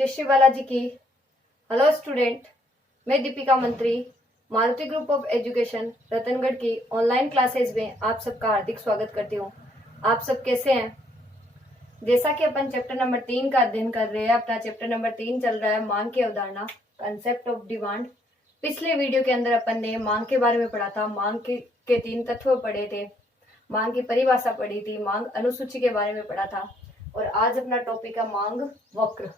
जय श्री बालाजी की। Hello student, मैं दीपिका मंत्री Maruti group of education Ratangarh की ऑनलाइन क्लासेस में आप सबका हार्दिक स्वागत करती हूँ। आप सब कैसे हैं? जैसा कि अपन चैप्टर नंबर 3 का अध्ययन कर रहे हैं, अपना चैप्टर नंबर 3 चल रहा है मांग की अवधारणा, कंसेप्ट ऑफ डिमांड। पिछले वीडियो के अंदर अपन ने मांग के बारे में पढ़ा था, मांग के 3 तत्व पढ़े थे, मांग की परिभाषा पढ़ी थी, मांग अनुसूची के बारे में पढ़ा था। और आज अपना टॉपिक है मांग वक्र,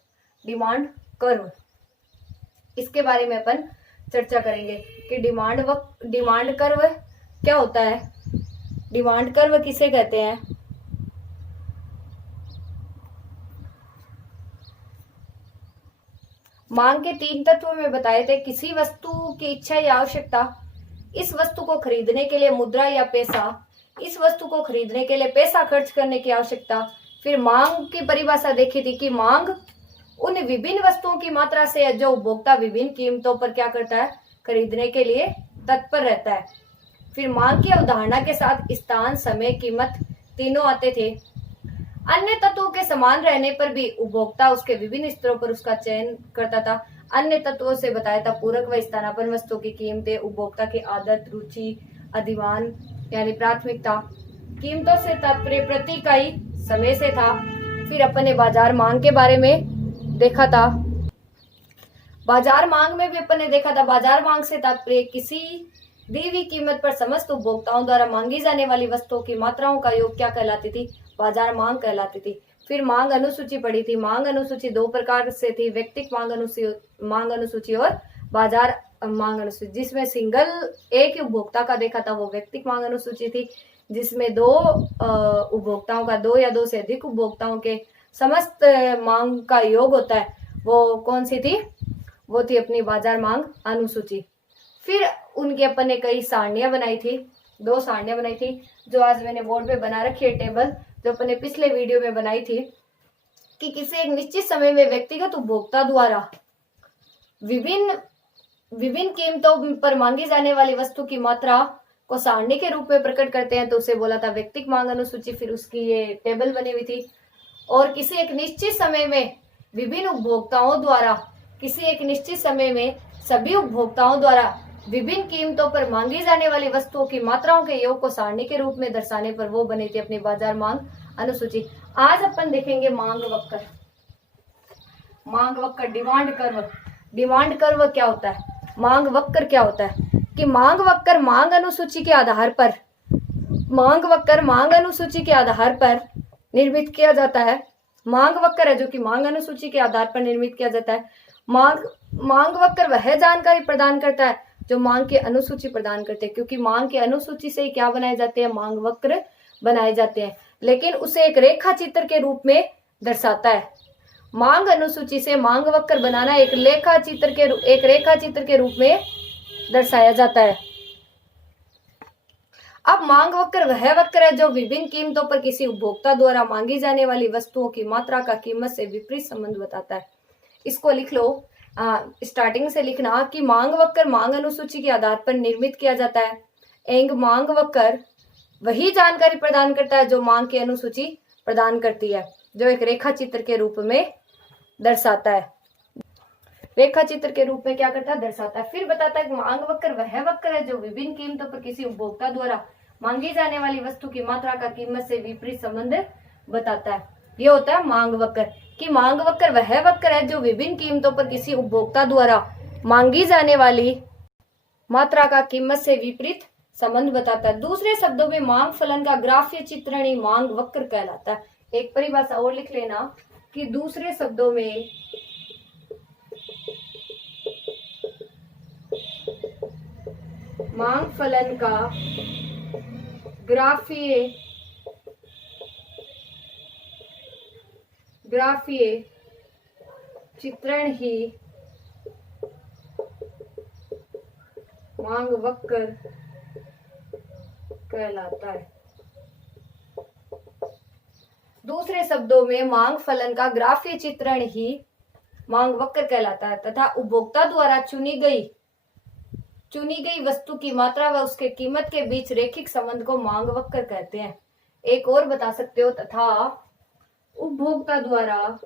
डिमांड कर्व। इसके बारे में अपन चर्चा करेंगे कि डिमांड कर्व क्या होता है, डिमांड कर्व किसे कहते हैं। मांग के 3 तत्व में बताए थे, किसी वस्तु की इच्छा या आवश्यकता, इस वस्तु को खरीदने के लिए मुद्रा या पैसा, इस वस्तु को खरीदने के लिए पैसा खर्च करने की आवश्यकता। फिर मांग की परिभाषा देखी थी कि मांग उन विभिन्न वस्तुओं की मात्रा से है जो उपभोक्ता विभिन्न कीमतों पर क्या करता है, खरीदने के लिए तत्पर रहता है। फिर मांग की अवधारणा के साथ स्थान, समय, कीमत तीनों आते थे। अन्य तत्वों के समान रहने पर भी उपभोक्ता उसके विभिन्न स्तरों पर उसका चयन करता था। अन्य तत्वों से बताया था पूरक व स्थानापन्न वस्तुओं की कीमतें, उपभोक्ता की आदत, रुचि, अधिमान यानी प्राथमिकता। कीमतों से तात्पर्य प्रति इकाई समय से था। फिर अपन ने बाजार मांग के बारे में देखा था। बाजार मांग में भी अपन ने देखा था, बाजार मांग से तात्पर्य किसी दी हुई कीमत पर समस्त उपभोक्ताओं द्वारा मांगी जाने वाली वस्तुओं की मात्राओं का योग क्या कहलाती थी, बाजार मांग कहलाती थी। फिर मांग अनुसूची पढ़ी थी। मांग अनुसूची 2 प्रकार से थी, व्यक्तिगत मांग अनुसूची और बाजार मांग अनुसूची। जिसमें सिंगल एक ही उपभोक्ता का देखा था वो व्यक्तिगत मांग अनुसूची थी। जिसमें 2 उपभोक्ताओं का, 2 या 2 से अधिक उपभोक्ताओं के समस्त मांग का योग होता है, वो कौन सी थी, वो थी अपनी बाजार मांग अनुसूची। फिर उनके अपन ने कई सारणियां बनाई थी, 2 सारणियां बनाई थी जो आज मैंने बोर्ड पे बना रखी है, टेबल जो अपन ने पिछले वीडियो में बनाई थी कि किसी एक निश्चित समय में व्यक्तिगत उपभोक्ता द्वारा विभिन्न कीमतों पर मांगी जाने वाली वस्तु की मात्रा को सारणी के रूप में प्रकट करते हैं, तो उसे बोला था व्यक्तिगत मांग अनुसूची। फिर उसकी ये टेबल बनी हुई थी। और किसी एक निश्चित समय में विभिन्न उपभोक्ताओं द्वारा, किसी एक निश्चित समय में सभी उपभोक्ताओं द्वारा विभिन्न कीमतों पर मांगी जाने वाली वस्तुओं की मात्राओं के योग को सारणी के रूप में दर्शाने पर वो बनी थी अपनी बाजार मांग अनुसूची। आज अपन देखेंगे मांग वक्र। मांग वक्र, डिमांड कर्व। डिमांड कर्व क्या होता है, मांग वक्र क्या होता है कि मांग वक्र मांग अनुसूची के आधार पर, मांग वक्र मांग अनुसूची के आधार पर निर्मित किया जाता है। मांग वक्र है जो कि मांग अनुसूची के आधार पर निर्मित किया जाता है। मांग वक्र वह जानकारी प्रदान करता है जो मांग की अनुसूची प्रदान करते हैं, क्योंकि मांग की अनुसूची से ही क्या बनाए जाते हैं, मांग वक्र बनाए जाते हैं। लेकिन उसे एक रेखा चित्र के रूप में दर्शाता है। मांग अनुसूची से मांग वक्र बनाना एक रेखा चित्र के रूप में दर्शाया जाता है। अब मांग वक्र वह वक्र है जो विभिन्न कीमतों पर किसी उपभोक्ता द्वारा मांगी जाने वाली वस्तुओं की मात्रा का कीमत से विपरीत संबंध बताता है। इसको लिख लो, स्टार्टिंग से लिखना कि मांग वक्र मांग अनुसूची के आधार पर निर्मित किया जाता है। एंग मांग वक्र वही जानकारी प्रदान करता है जो मांग की अनुसूची प्रदान करती है, जो एक रेखा चित्र के रूप में दर्शाता है। रेखा चित्र के रूप में क्या करता है, दर्शाता है। फिर बताता है कि मांग वक्र वह वक्र है जो विभिन्न कीमतों पर किसी उपभोक्ता द्वारा मांगी जाने वाली वस्तु की मात्रा का कीमत से विपरीत संबंध बताता है। ये होता है मांग वक्र कि मांग वक्र वह वक्र है जो विभिन्न कीमतों पर किसी उपभोक्ता द्वारा मांगी जाने वाली मात्रा का कीमत से विपरीत संबंध बताता है। दूसरे शब्दों में मांग फलन का ग्राफ्य चित्रण ही मांग वक्र कहलाता है। एक परिभाषा और लिख लेना कि दूसरे शब्दों में मांग फलन का ग्राफीय चित्रण ही मांग वक्र कहलाता है। दूसरे शब्दों में मांग फलन का ग्राफीय चित्रण ही मांग वक्र कहलाता है तथा उपभोक्ता द्वारा चुनी गई वस्तु की मात्रा व उसके कीमत के बीच रैखिक संबंध को मांग वक्र कहते हैं। एक और बता सकते हो, तथा उपभोक्ता द्वारा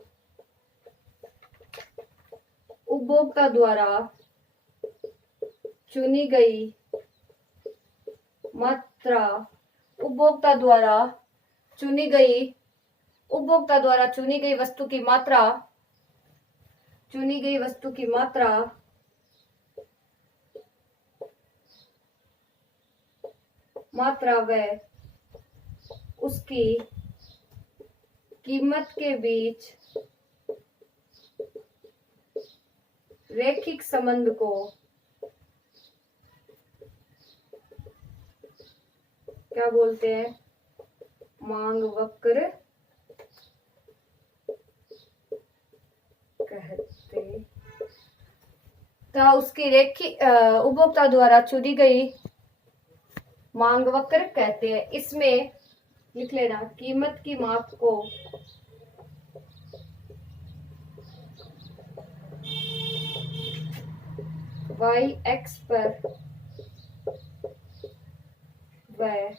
उपभोक्ता द्वारा चुनी गई मात्रा, उपभोक्ता द्वारा चुनी गई वस्तु की मात्रा, चुनी गई वस्तु की मात्रा व उसकी कीमत के बीच रैखिक संबंध को क्या बोलते हैं? मांग वक्र कहते। तो उसकी रैखिक उपभोक्ता द्वारा चुनी गई मांग वक्र कहते हैं। इसमें लिख लेना, कीमत की माप को y एक्स पर व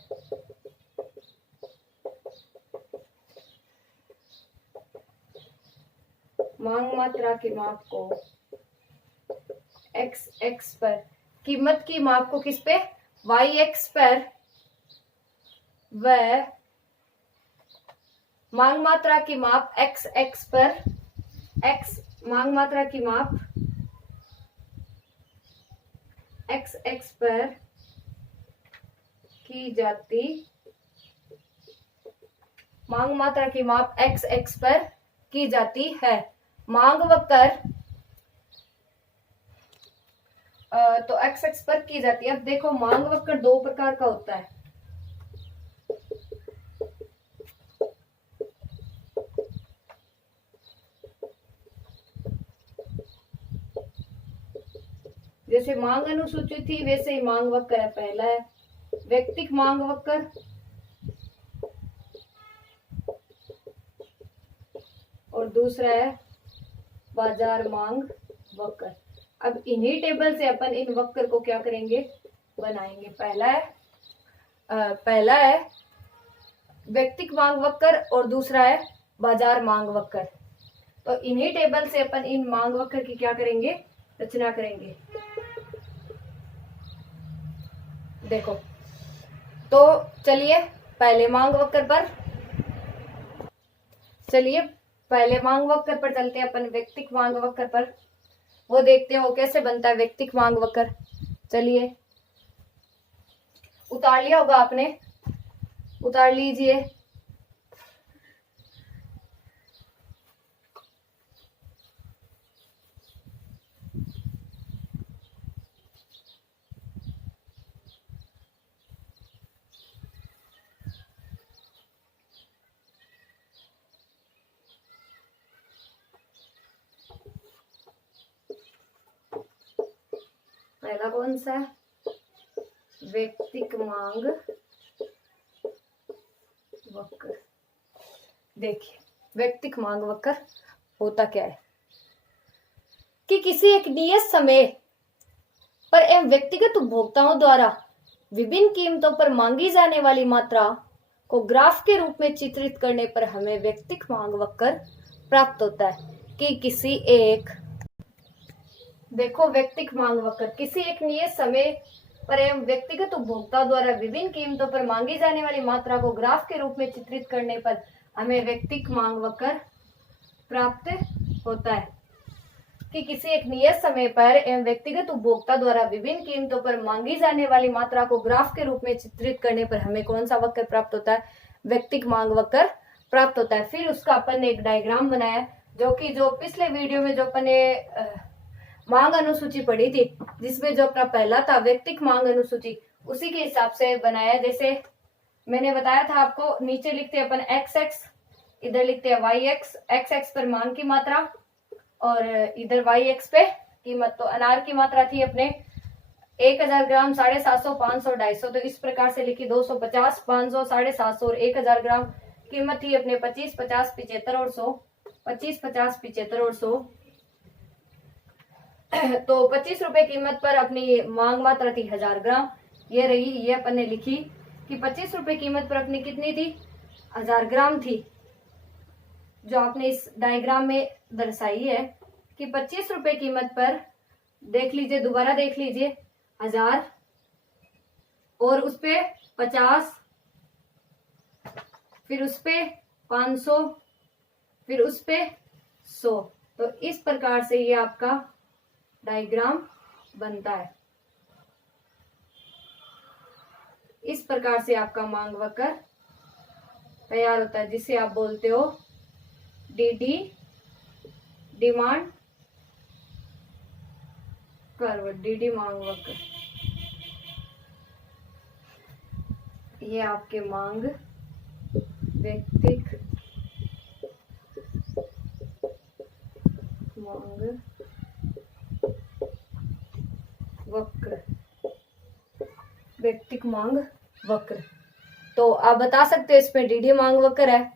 मांग मात्रा की माप को x एक्स पर, कीमत की माप को किस पे? y एक्स पर व मांग मात्रा की माप x एक्स पर, मांग मात्रा की माप x एक्स पर की जाती, मांग मात्रा की माप x एक्स पर की जाती है। मांग वक्र तो x एक्स पर की जाती है। अब देखो, मांग वक्र दो प्रकार का होता है। जैसे मांग अनुसूची थी वैसे ही मांग वक्र है। पहला है व्यक्तिक मांग वक्र और दूसरा है बाजार मांग वक्र। अब इन्हीं टेबल से अपन इन वक्र को क्या करेंगे? बनाएंगे। पहला है व्यक्तिक मांग वक्र और दूसरा है बाजार मांग वक्र। तो इन्हीं टेबल से अपन इन मांग वक्र की क्या करेंगे? रचना करेंगे। देखो, तो चलिए पहले मांग वक्र पर चलते हैं। अपन व्यक्तिक मांग वक्र पर वो देखते हैं वो कैसे बनता है व्यक्तिक मांग वक्र। चलिए, उतार लिया होगा आपने, उतार लीजिए। पहला कौन सा है? व्यक्तिक मांग वक्र। देखिए, व्यक्तिक मांग वक्र होता क्या है कि किसी एक नियत समय पर एवं व्यक्तिगत उपभोक्ताओं द्वारा विभिन्न कीमतों पर मांगी जाने वाली मात्रा को ग्राफ के रूप में चित्रित करने पर हमें व्यक्तिक मांग वक्र प्राप्त होता है। कि किसी एक, देखो, व्यक्तिक मांग वक्र किसी एक नियत समय पर एवं व्यक्तिगत उपभोक्ता द्वारा विभिन्न कीमतों पर मांगी जाने वाली मात्रा को ग्राफ के रूप में चित्रित करने पर हमें व्यक्तिक मांग वक्र प्राप्त होता है। कि किसी एक नियत समय पर एवं व्यक्तिगत उपभोक्ता द्वारा विभिन्न कीमतों पर मांगी जाने वाली मात्रा को ग्राफ के रूप में चित्रित करने पर हमें कौन सा वक्र प्राप्त होता है? व्यक्तिक मांग वक्र प्राप्त होता है। फिर उसका अपन ने एक डायग्राम बनाया, जो पिछले वीडियो में जो अपन ने मांग अनुसूची पढ़ी थी, जिसमें जो अपना पहला था व्यक्तिक मांग अनुसूची, उसी के हिसाब से बनाया। जैसे मैंने बताया था आपको, नीचे लिखते हैं अपन एक्स एक्स, इधर लिखते हैं वाई एक्स। एक्स एक्स पर मांग की मात्रा और इधर वाई एक्स पे कीमत। तो अनार की मात्रा थी अपने 1000 ग्राम, 750, 500, 250। तो इस प्रकार से लिखी 250, 500, 750 और 1000 ग्राम। कीमत थी अपने 25, 50, 75 और 100। 25, 50, 75 और 100। तो 25 रुपए कीमत पर अपनी मांग मात्रा थी 1000 ग्राम। ये रही, ये अपन ने लिखी कि 25 रुपए कीमत पर अपनी कितनी थी? 1000 ग्राम थी, जो आपने इस डायग्राम में दर्शाई है। कि 25 रुपए कीमत पर देख लीजिए, दोबारा देख लीजिए, 1000 और उस पे 50, फिर उस पे 500, फिर उस पे 100। तो इस प्रकार से ये आपका डायग्राम बनता है। इस प्रकार से आपका मांग वक्र तैयार होता है, जिसे आप बोलते हो डीडी, डिमांड कर्व, डीडी मांग वक्र। ये आपके मांग व्यक्तिक मांग वक्र, व्यक्तिक मांग वक्र। तो आप बता सकते हो इसमें डीडी मांग वक्र है।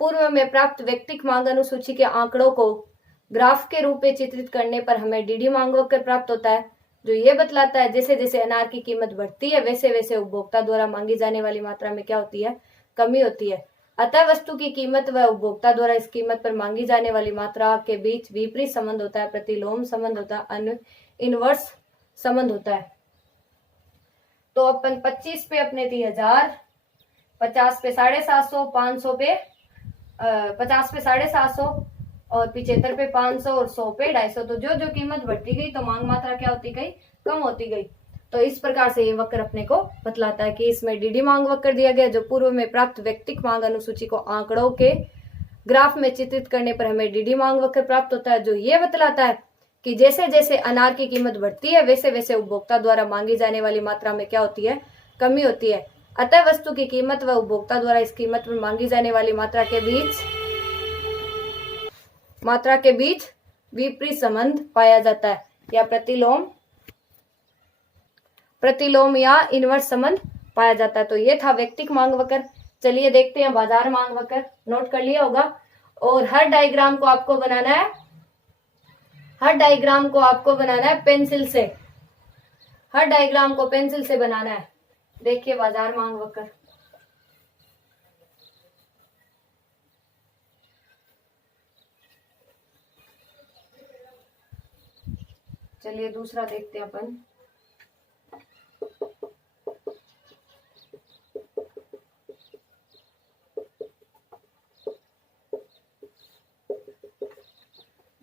पूर्व में प्राप्त व्यक्तिक मांग अनुसूची के आंकड़ों को ग्राफ के रूप में चित्रित करने पर हमें डीडी मांग वक्र प्राप्त होता है, जो ये बतलाता है जैसे जैसे अनार की कीमत बढ़ती है वैसे वैसे उपभोक्ता द्वारा मांगी जाने वाली मात्रा में क्या होती है, कमी होती है। अतः वस्तु की कीमत व उपभोक्ता द्वारा इस कीमत पर मांगी जाने वाली मात्रा के बीच विपरीत संबंध होता है, प्रतिलोम संबंध होता है, इनवर्स संबंध होता है। तो अपन 25 पे अपने दी 1000, 50 पे 750, 500 पे 50 पे 750 और 75 पे 500 और 100 पे 250। तो जो जो कीमत बढ़ती गई तो मांग मात्रा क्या होती गई, कम होती गई। तो इस प्रकार से ये वक्र अपने को बतलाता है कि इसमें डीडी मांग वक्र दिया गया, जो पूर्व में प्राप्त व्यक्तिक मांग अनुसूची को आंकड़ों के ग्राफ में चित्रित करने पर हमें डीडी मांग वक्र प्राप्त होता है, जो ये बतलाता है कि जैसे जैसे अनार की कीमत बढ़ती है वैसे वैसे उपभोक्ता द्वारा मांगी जाने वाली मात्रा में क्या होती है, कमी होती है। अतः वस्तु की कीमत व उपभोक्ता द्वारा इस कीमत में मांगी जाने वाली मात्रा के बीच विपरीत संबंध पाया जाता है, या प्रतिलोम या इनवर्स संबंध पाया जाता है। तो ये था व्यक्तिक मांग वक्र। चलिए देखते हैं बाजार मांग वक्र। नोट कर लिया होगा। और हर डायग्राम को आपको बनाना है पेंसिल से। हर डायग्राम को पेंसिल से बनाना है। देखिए बाजार मांग वक्र। चलिए दूसरा देखते हैं अपन।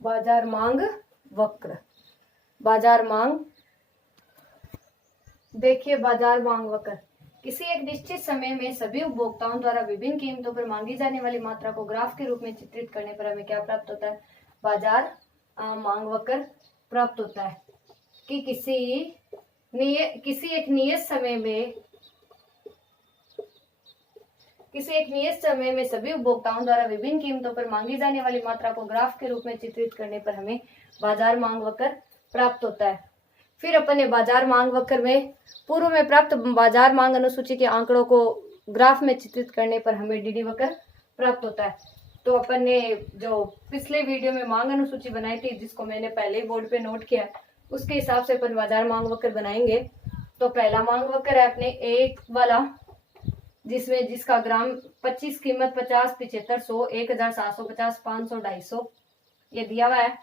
बाजार मांग वक्र। बाजार मांग, देखिए बाजार मांग वक्र। किसी एक निश्चित समय में सभी उपभोक्ताओं द्वारा विभिन्न कीमतों पर मांगी जाने वाली मात्रा को ग्राफ के रूप में चित्रित करने पर हमें क्या प्राप्त होता है, बाजार मांग वक्र प्राप्त होता है। कि किसी एक नियत समय में सभी उपभोक्ताओं द्वारा विभिन्न कीमतों पर मांगी जाने वाली मात्रा को ग्राफ के रूप में चित्रित करने पर हमें बाजार मांग वक्र प्राप्त होता है। फिर अपन ने बाजार मांग वक्र में पूर्व में प्राप्त बाजार मांग अनुसूची के आंकड़ों को ग्राफ में चित्रित करने पर हमें डीडी वक्र प्राप्त होता है। तो अपन ने जो पिछले वीडियो में मांग अनुसूची बनाई थी, जिसको मैंने पहले ही बोर्ड पे नोट किया, उसके हिसाब से अपन बाजार मांग वक्र बनाएंगे। तो पहला मांग वक्र है अपने एक वाला, जिसका ग्राम 25 कीमत 50, 75, 100, 1750, 500, 250 ये दिया हुआ है।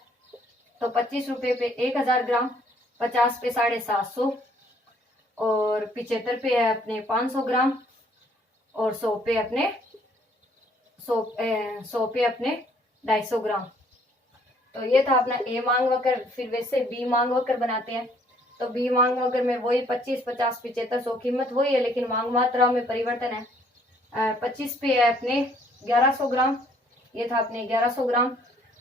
तो 25 रुपए पे 1000 ग्राम, 50 पे 750 और 75 पे है अपने 500 ग्राम और 100 पे अपने 250 ग्राम। तो ये था अपना ए मांग वक्र। फिर वैसे बी मांग वक्र बनाते हैं। तो बी मांग वक्र में वही 25, 50, 75, 100 कीमत वही है, लेकिन मांग मात्रा में परिवर्तन है। 25 पे है अपने 1100 ग्राम, ये था अपने 1100 ग्राम।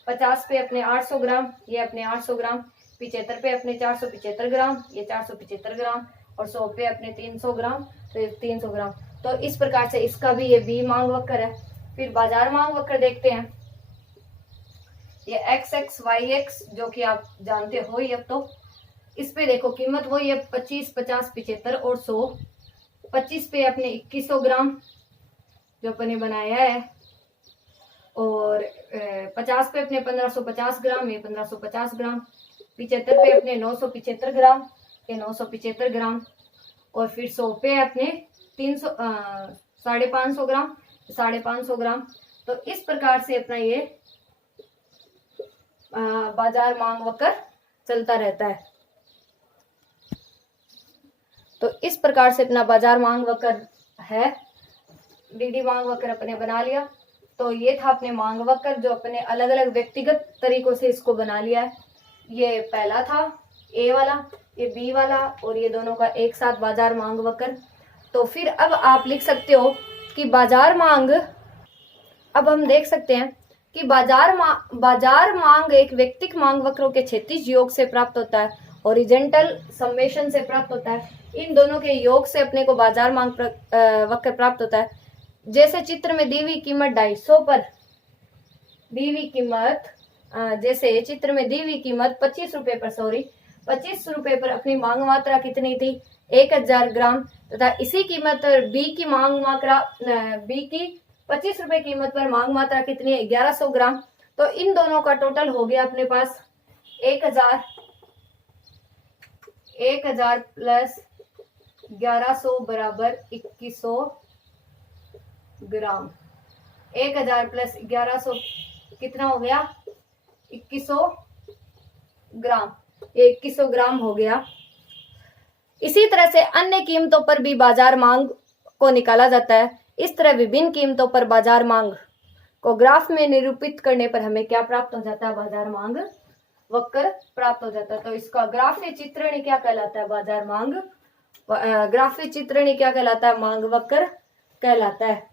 50 पे अपने 800 ग्राम, ये अपने 800 ग्राम। 75 पे अपने 475 ग्राम, ये 475 ग्राम। और 100 पे अपने 300 ग्राम, तो ये 300 ग्राम। तो इस प्रकार से इसका भी ये बी मांग वक्र है। फिर बाजार मांग वक्र देखते हैं। ये XX, YX जो कि आप जानते हो ही अब। तो इस पे देखो कीमत वही है 25, 50, 75 और 100। 25 पे अपने 2100 ग्राम जो अपने बनाया है, और 50 पे अपने 1550 ग्राम, ये 1550 ग्राम। 75 पे अपने 975 ग्राम, ये 975 ग्राम। और फिर 100 पे अपने 550 ग्राम, 550 ग्राम। तो इस प्रकार से अपना ये बाजार मांग वक्र चलता रहता है। तो इस प्रकार से अपना बाजार मांग वक्र है। डीडी मांग वक्र अपने बना लिया। तो ये था अपने मांग वक्र जो अपने अलग अलग व्यक्तिगत तरीकों से इसको बना लिया है। ये पहला था ए वाला, ये बी वाला, और ये दोनों का एक साथ बाजार मांग वक्र। तो फिर अब आप लिख सकते हो कि बाजार मांग, अब हम देख सकते हैं कि बाजार मांग एक व्यक्तिक मांग वक्रों के क्षैतिज योग से प्राप्त होता है, हॉरिजॉन्टल समेशन से प्राप्त होता है। इन दोनों के योग से अपने को बाजार मांग वक्र प्राप्त होता है। जैसे चित्र में दी हुई कीमत 250 पर दी हुई कीमत, जैसे चित्र में दी हुई कीमत 25 रुपए पर, 25 रुपए पर अपनी मांग मात्रा कितनी थी? 1000 ग्राम। तथा इसी कीमत पर बी की मांग मात्रा, बी की 25 रुपए कीमत पर मांग मात्रा कितनी है? 1100 ग्राम। तो इन दोनों का टोटल हो गया अपने पास 1000 प्लस 1100 बराबर 2100 ग्राम। 1000 प्लस 1100 कितना हो गया? 2100 ग्राम। 2100 ग्राम हो गया। इसी तरह से अन्य कीमतों पर भी बाजार मांग को निकाला जाता है। इस तरह विभिन्न कीमतों पर बाजार मांग को ग्राफ में निरूपित करने पर हमें क्या प्राप्त हो जाता है? बाजार मांग वक्र प्राप्त हो जाता है। तो इसका ग्राफीय चित्रण क्या कहलाता है? बाजार मांग, ग्राफीय चित्रण क्या कहलाता है? मांग वक्र कहलाता है।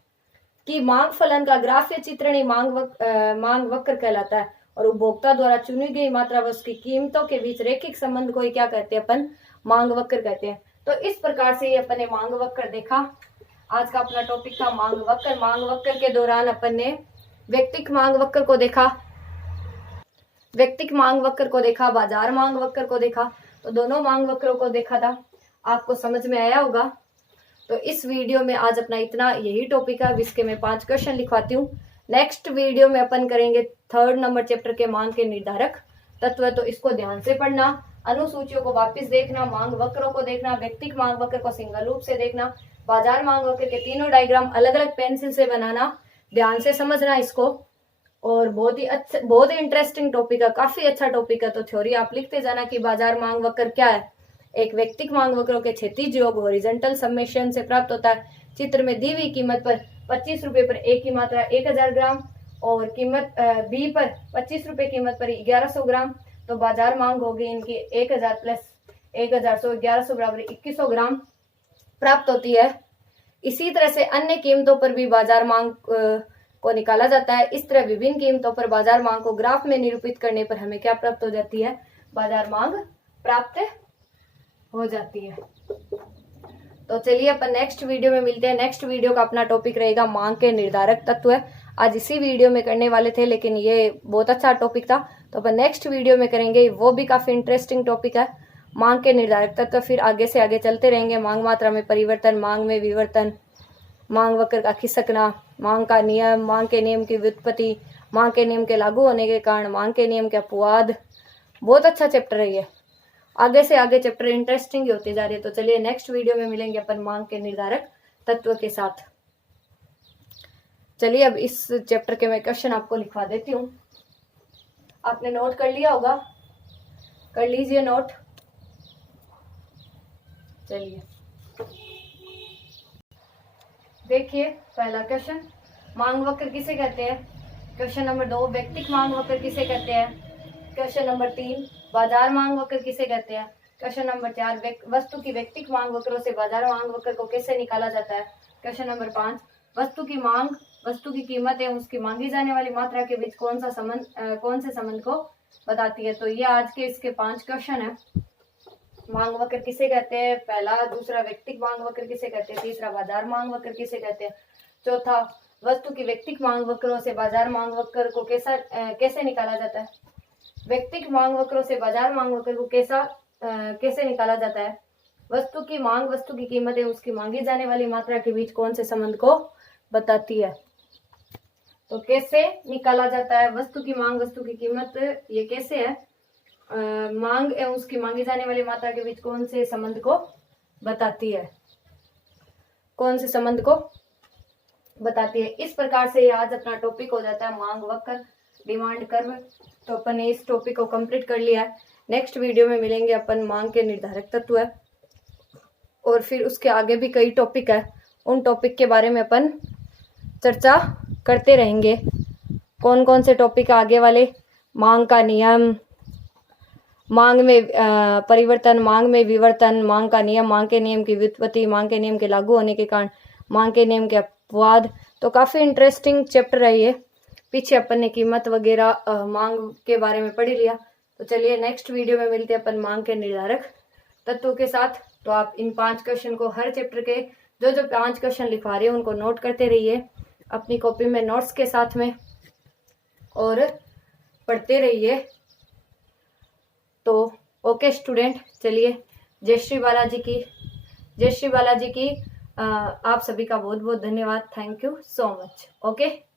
कि मांग फलन का ग्राफीय चित्रण मांग वक्र कहलाता है। और उपभोक्ता द्वारा चुनी गई मात्रा व उसकी कीमतों के बीच रैखिक संबंध को क्या कहते हैं? अपन मांग वक्र कहते हैं। तो इस प्रकार से ये अपन ने मांग वक्र देखा। आज का अपना टॉपिक था मांग वक्र। मांग वक्र के दौरान अपन ने व्यक्तिक मांग वक्र को देखा, बाजार मांग वक्र को देखा। तो दोनों मांग वक्रों को देखा था। आपको समझ में आया होगा। तो इस वीडियो में आज अपना इतना यही टॉपिक है। अब इसके मैं 5 क्वेश्चन लिखवाती हूँ। नेक्स्ट वीडियो में अपन करेंगे 3rd नंबर चैप्टर के मांग के निर्धारक तत्व। तो इसको ध्यान से पढ़ना, अनुसूचियों को वापस देखना, मांग वक्रों को देखना, व्यक्तिक मांग वक्र को सिंगल रूप से देखना, बाजार मांग वक्र के तीनों डायग्राम अलग अलग पेंसिल से बनाना, ध्यान से समझना इसको। और बहुत ही इंटरेस्टिंग टॉपिक है, काफी अच्छा टॉपिक है। तो थ्योरी आप लिखते जाना कि बाजार मांग वक्र क्या है? एक व्यक्तिक मांग वक्रों के क्षैतिज योग हॉरिजॉन्टल समेशन से प्राप्त होता है। चित्र में दी हुई कीमत पर 25 रुपए पर ए की मात्रा 1000 ग्राम और कीमत बी पर 25 रुपए कीमत पर 1100 ग्राम। तो बाजार मांग होगी इनकी 1000 प्लस 1100, 1100 बराबर 2100 ग्राम प्राप्त होती है। इसी तरह से अन्य कीमतों पर भी बाजार मांग को निकाला जाता है। इस तरह विभिन्न कीमतों पर बाजार मांग को ग्राफ में निरूपित करने पर हमें क्या प्राप्त हो जाती है? बाजार मांग प्राप्त हो जाती है। तो चलिए अपन नेक्स्ट वीडियो में मिलते हैं। नेक्स्ट वीडियो का अपना टॉपिक रहेगा मांग के निर्धारक तत्व। आज इसी वीडियो में करने वाले थे, लेकिन ये बहुत अच्छा टॉपिक था, तो अपन नेक्स्ट वीडियो में करेंगे। वो भी काफी इंटरेस्टिंग टॉपिक है, मांग के निर्धारक तत्व। फिर आगे से आगे चलते रहेंगे। मांग मात्रा में परिवर्तन, मांग में विवर्तन, मांग वक्र का खिसकना, मांग का नियम, मांग के नियम की व्युत्पत्ति, मांग के नियम के लागू होने के कारण, मांग के नियम के अपवाद। बहुत अच्छा चैप्टर है ये। आगे से आगे चैप्टर इंटरेस्टिंग ही होते जा रहे हैं। तो चलिए नेक्स्ट वीडियो में मिलेंगे अपन मांग के निर्धारक तत्व के साथ। चलिए अब इस चैप्टर के मैं क्वेश्चन आपको लिखवा देती हूँ। आपने नोट कर लिया होगा, कर लीजिए नोट। चलिए देखिए पहला क्वेश्चन, मांग वक्र किसे कहते हैं? क्वेश्चन नंबर 2, व्यक्तिक मांग वक्र किसे कहते हैं? क्वेश्चन नंबर 3, बाजार मांग वक्र किसे कहते हैं? क्वेश्चन नंबर 4, वस्तु की व्यक्तिक मांग वक्रों से बाजार मांग वक्र को कैसे निकाला जाता है? क्वेश्चन नंबर 5, वस्तु की मांग, वस्तु की कीमत है उसकी मांगी जाने वाली मात्रा के बीच कौन से संबंध को बताती है? तो ये आज के इसके 5 क्वेश्चन है। मांग वक्र किसे कहते हैं? पहला, दूसरा व्यक्तिक मांग वक्र किसे कहते हैं? तीसरा, बाजार मांग वक्र किसे कहते हैं? चौथा, वस्तु की व्यक्तिक मांग वक्रों से बाजार मांग वक्र को कैसे निकाला जाता है? व्यक्तिक मांग वक्रों से बाजार मांग वक्र को कैसे निकाला जाता है? वस्तु की मांग, वस्तु की कीमत है उसकी मांगी जाने वाली मात्रा के बीच कौन से संबंध को बताती है? तो कैसे निकाला जाता है? वस्तु की मांग, वस्तु की कीमत, ये कैसे है? मांग एवं उसकी मांगी जाने वाली मात्रा के बीच कौन से संबंध को बताती है? कौन से संबंध को बताती है? इस प्रकार से आज अपना टॉपिक हो जाता है मांग वक्र। Demand curve. तो अपन ने इस टॉपिक को कंप्लीट कर लिया है। नेक्स्ट वीडियो में मिलेंगे अपन मांग के निर्धारक तत्व है, और फिर उसके आगे भी कई टॉपिक है, उन टॉपिक के बारे में अपन चर्चा करते रहेंगे। कौन कौन से टॉपिक आगे वाले, मांग का नियम, मांग में परिवर्तन, मांग में विवर्तन, मांग का नियम, मांग के नियम की व्युत्पत्ति, मांग के नियम के लागू होने के कारण, मांग के नियम के अपवाद। तो काफ़ी इंटरेस्टिंग चैप्टर है ये। पीछे अपन ने कीमत वगैरह मांग के बारे में पढ़ लिया। तो चलिए नेक्स्ट वीडियो में मिलते हैं अपन मांग के निर्धारक तत्वों के साथ। तो आप इन 5 क्वेश्चन को, हर चैप्टर के जो 5 क्वेश्चन लिखवा रहे हैं उनको नोट करते रहिए अपनी कॉपी में नोट्स के साथ में, और पढ़ते रहिए। तो ओके स्टूडेंट, चलिए जय श्री बालाजी की आप सभी का बहुत बहुत धन्यवाद। Thank you so much. Okay.